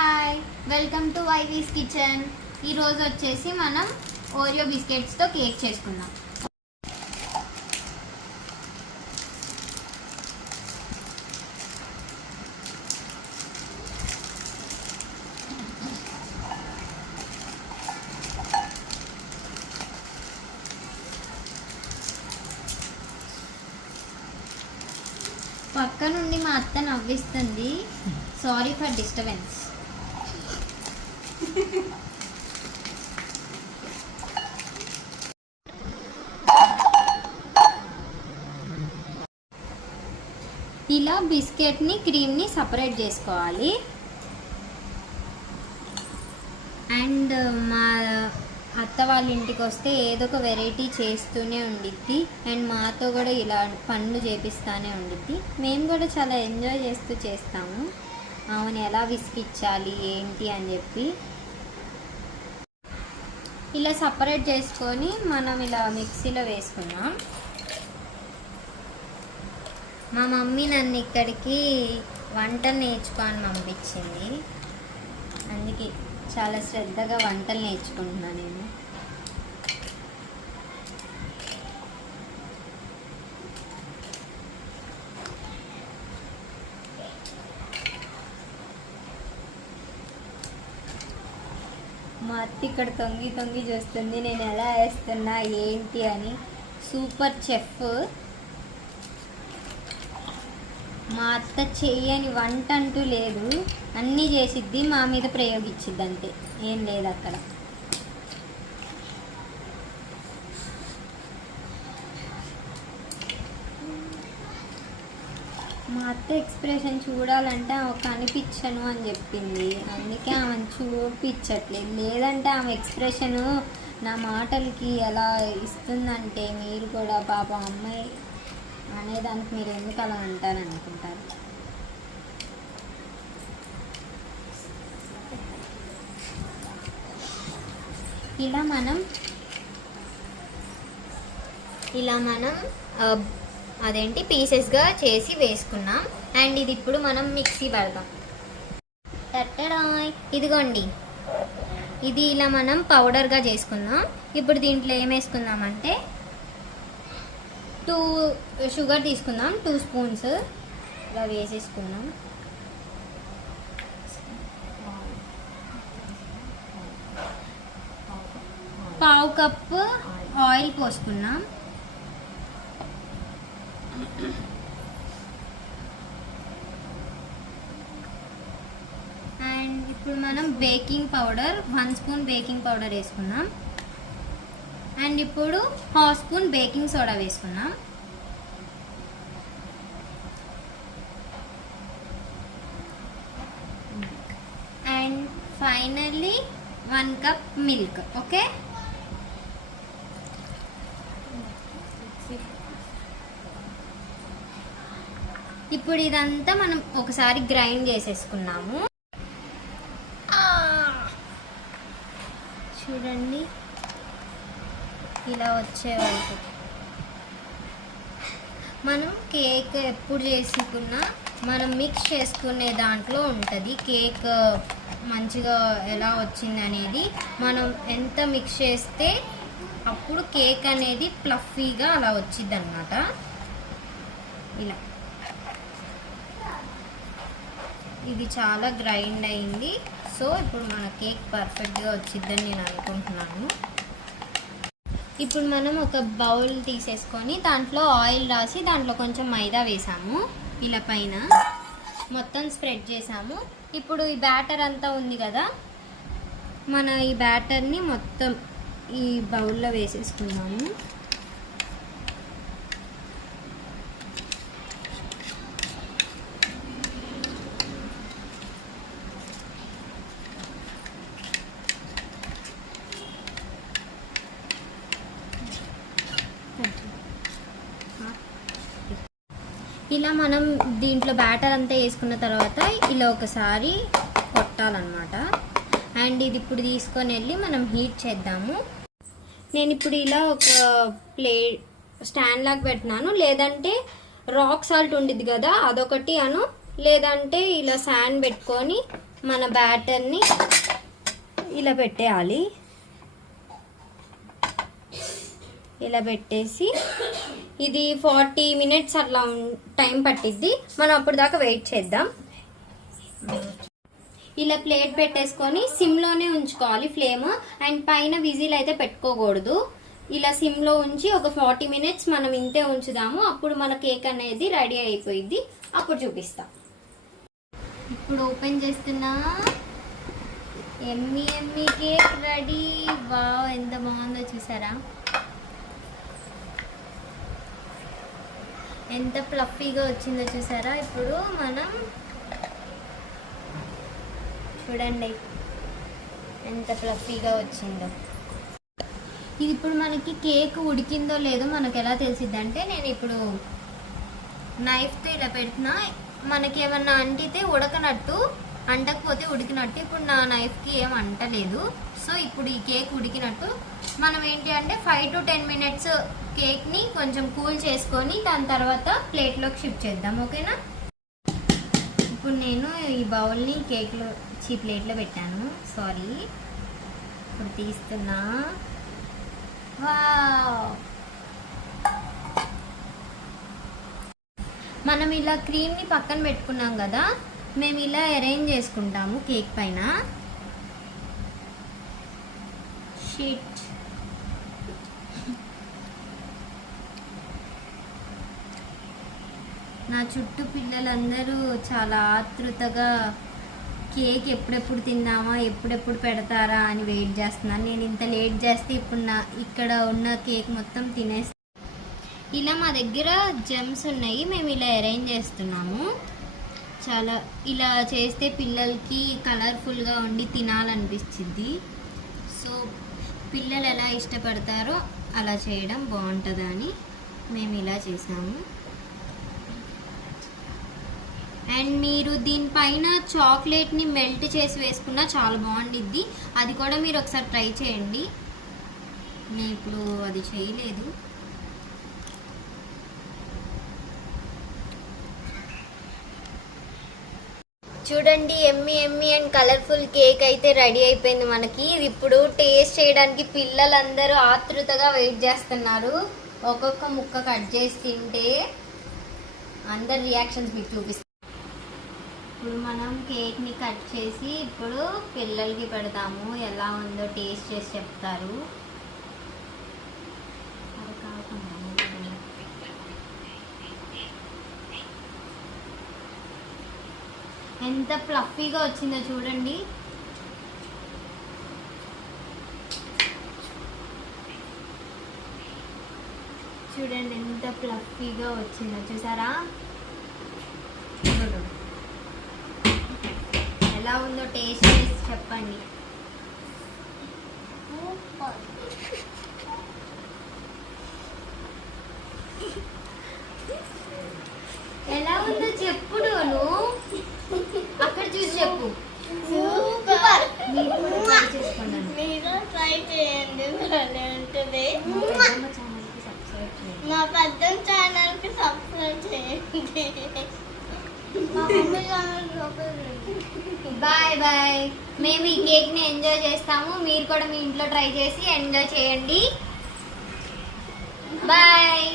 Hi, welcome to IVs kitchen. ఈరోజు వచ్చేసి మనం ఓరియో బిస్కెట్స్తో కేక్ చేసుకుందాం. పక్క నుండి మా అత్త నవ్విస్తుంది. Sorry for disturbance. ఇలా బిస్కెట్ని క్రీమ్ని సపరేట్ చేసుకోవాలి. అండ్ మా అత్త వాళ్ళ ఇంటికి వస్తే ఏదో ఒక వెరైటీ చేస్తూనే ఉండిద్ది. అండ్ మాతో కూడా ఇలా పనులు చేపిస్తూనే ఉండిద్ది. మేము కూడా చాలా ఎంజాయ్ చేస్తూ చేస్తాము. అవును, ఎలా విసికిచ్చాలి ఏంటి అని చెప్పి ఇలా సపరేట్ చేసుకొని మనం ఇలా మిక్సీలో వేసుకున్నాం. మా మమ్మీ నన్ను ఇక్కడికి వంటలు నేర్చుకొని పంపించింది. అందుకే చాలా శ్రద్ధగా వంటలు నేర్చుకుంటున్నాను నేను. మా అత్త ఇక్కడ తొంగి తొంగి చూస్తుంది నేను ఎలా వేస్తున్నా ఏంటి అని. Super chef. మా అత్త చెయ్యని వంట అంటూ లేదు, అన్నీ చేసిద్ది, మా మీద ప్రయోగించిద్ది అంతే, ఏం లేదు అక్కడ. మా అత్త ఎక్స్ప్రెషన్ చూడాలంటే ఆమె కనిపించను అని చెప్పింది, అందుకే ఆమెను చూపించట్లేదు. లేదంటే ఆమె ఎక్స్ప్రెషను నా మాటలకి ఎలా ఇస్తుందంటే మీరు కూడా పాప అమ్మాయి అనేదానికి మీరు ఎందుకు అలా అంటారని అనుకుంటారు. ఇలా మనం అదేంటి పీసెస్గా చేసి వేసుకున్నాం. అండ్ ఇది ఇప్పుడు మనం మిక్సీ పడదాం. ఇదిగోండి, ఇది ఇలా మనం పౌడర్గా చేసుకుందాం. ఇప్పుడు దీంట్లో ఏం వేసుకుందామంటే 2 షుగర్ తీసుకుందాం, 2 స్పూన్స్ ఇలా వేసేసుకుందాం. పావు కప్పు ఆయిల్ పోసుకున్నాం. అండ్ ఇప్పుడు మనం baking powder 1 spoon baking powder వేసుకున్నాం. అండ్ ఇప్పుడు 1/2 స్పూన్ బేకింగ్ సోడా వేసుకున్నాం. And finally 1 cup milk. Okay, ఇప్పుడు ఇదంతా మనం ఒకసారి గ్రైండ్ చేసేసుకున్నాము. చూడండి ఇలా వచ్చే వరకు. మనం కేక్ ఎప్పుడు చేసుకున్నా మనం మిక్స్ చేసుకునే దాంట్లో ఉంటుంది కేక్ మంచిగా ఎలా వచ్చింది అనేది. మనం ఎంత మిక్స్ చేస్తే అప్పుడు కేక్ అనేది ప్లఫీగా అలా వచ్చింది అన్నమాట. ఇలా ఇది చాలా గ్రైండ్ అయింది. సో ఇప్పుడు మన కేక్ పర్ఫెక్ట్గా వచ్చిందని నేను అనుకుంటున్నాను. ఇప్పుడు మనం ఒక బౌల్ తీసేసుకొని దాంట్లో ఆయిల్ రాసి దాంట్లో కొంచెం మైదా వేసాము. ఇలా పైన మొత్తం స్ప్రెడ్ చేసాము. ఇప్పుడు ఈ బ్యాటర్ అంతా ఉంది కదా, మన ఈ బ్యాటర్ని మొత్తం ఈ బౌల్లో వేసేసుకున్నాము. ఇలా మనం దీంట్లో బ్యాటర్ అంతా వేసుకున్న తర్వాత ఇలా ఒకసారి కొట్టాలన్నమాట. అండ్ ఇది ఇప్పుడు తీసుకొని వెళ్ళి మనం హీట్ చేద్దాము. నేను ఇప్పుడు ఇలా ఒక ప్లేట్ స్టాండ్ లాగా పెట్టినాను. లేదంటే రాక్ సాల్ట్ ఉండిద్ది కదా అదొకటి లేదంటే ఇలా శాండ్ పెట్టుకొని మన బ్యాటర్ని ఇలా పెట్టేయాలి. ఇలా పెట్టేసి ఇది 40 minutes అట్లా టైం పట్టిద్ది. మనం అప్పుడు దాకా వెయిట్ చేద్దాం. ఇలా ప్లేట్ పెట్టేసుకొని సిమ్లోనే ఉంచుకోవాలి ఫ్లేమ్. అండ్ పైన విజిల్ అయితే పెట్టుకోకూడదు. ఇలా సిమ్లో ఉంచి ఒక 40 minutes మనం ఇంతే ఉంచుదాము. అప్పుడు మన కేక్ అనేది రెడీ అయిపోయింది. అప్పుడు చూపిస్తాం. ఇప్పుడు ఓపెన్ చేస్తున్నా. ఎమ్మి ఎమ్మి కేక్ రెడీ. వావ్, ఎంత బాగుందో చూసారా? ఎంత ఫ్లఫీగా వచ్చిందో చూసారా? ఇప్పుడు మనం చూడండి ఎంత ఫ్లఫీగా వచ్చిందో. ఇది ఇప్పుడు మనకి కేక్ ఉడికిందో లేదో మనకు ఎలా తెలిసిద్దంటే, నేను ఇప్పుడు నైఫ్తో ఇలా పెట్టినా మనకి ఏమన్నా అంటితే ఉడకనట్టు, అంటకపోతే ఉడికినట్టు. ఇప్పుడు నా నైఫ్కి ఏం అంటలేదు. సో ఇప్పుడు ఈ కేక్ ఉడికినట్టు. మనం ఏంటి అంటే 5 to 10 minutes కేక్ని కొంచెం కూల్ చేసుకొని దాని తర్వాత ప్లేట్లోకి షిఫ్ట్ చేద్దాం. ఓకేనా? ఇప్పుడు నేను ఈ బౌల్ని ప్లేట్లో పెట్టాను. సారీ, ఇప్పుడు తీస్తున్నా. వావ్, మనం ఇలా క్రీమ్ని పక్కన పెట్టుకున్నాం కదా, మేము ఇలా అరేంజ్ చేసుకుంటాము కేక్ పైన. షీట్ నా చుట్టూ పిల్లలందరూ చాలా ఆతృతగా కేక్ ఎప్పుడెప్పుడు తిందామా, ఎప్పుడెప్పుడు పెడతారా అని వెయిట్ చేస్తున్నాను. నేను ఇంత లేట్ చేస్తే ఇప్పుడు ఇక్కడ ఉన్న కేక్ మొత్తం తినేస్తాను. ఇలా మా దగ్గర జెమ్స్ ఉన్నాయి, మేము ఇలా అరేంజ్ చేస్తున్నాము. చాలా ఇలా చేస్తే పిల్లలకి కలర్ఫుల్గా ఉండి తినాలనిపిస్తుంది. సో పిల్లలు ఎలా ఇష్టపడతారో అలా చేయడం బాగుంటుందని మేము ఇలా చేసాము. అండ్ మీరు దీనిపైన చాక్లెట్ని మెల్ట్ చేసి వేసుకున్నా చాలా బాగుండిద్ది. అది కూడా మీరు ఒకసారి ట్రై చేయండి. నేను ఇప్పుడు అది చేయలేదు. చూడండి, ఎమ్మి అండ్ కలర్ఫుల్ కేక్ అయితే రెడీ అయిపోయింది మనకి. ఇది ఇప్పుడు టేస్ట్ చేయడానికి పిల్లలందరూ ఆతృతగా వెయిట్ చేస్తున్నారు. ఒక్కొక్క ముక్క కట్ చేసి తింటే అందరి రియాక్షన్స్ మీకు చూపిస్తాం. ఇప్పుడు మనం కేక్ని కట్ చేసి ఇప్పుడు పిల్లలకి పెడతాము. ఎలా ఉందో టేస్ట్ చేసి చెప్తారు. ఎంత ఫ్లఫీగా వచ్చిందో చూడండి. చూడండి ఎంత ఫ్లఫీగా వచ్చిందో చూసారా? ఎలా ఉందో టేస్ట్ చేసి చెప్పండి. ఎలా ఉందో చెప్పుడు, అక్కడ చూసి చెప్పు. మీరు కూడా ట్రై చేసుకున్నాను. ట్రై చేయండి, ఉంటుంది. మా పెద్ద ఛానల్కి సబ్స్క్రైబ్ చేయండి. Bye bye. మేము ఈ కేక్ని ఎంజాయ్ చేస్తాము. మీరు కూడా మీ ఇంట్లో ట్రై చేసి ఎంజాయ్ చేయండి. బాయ్.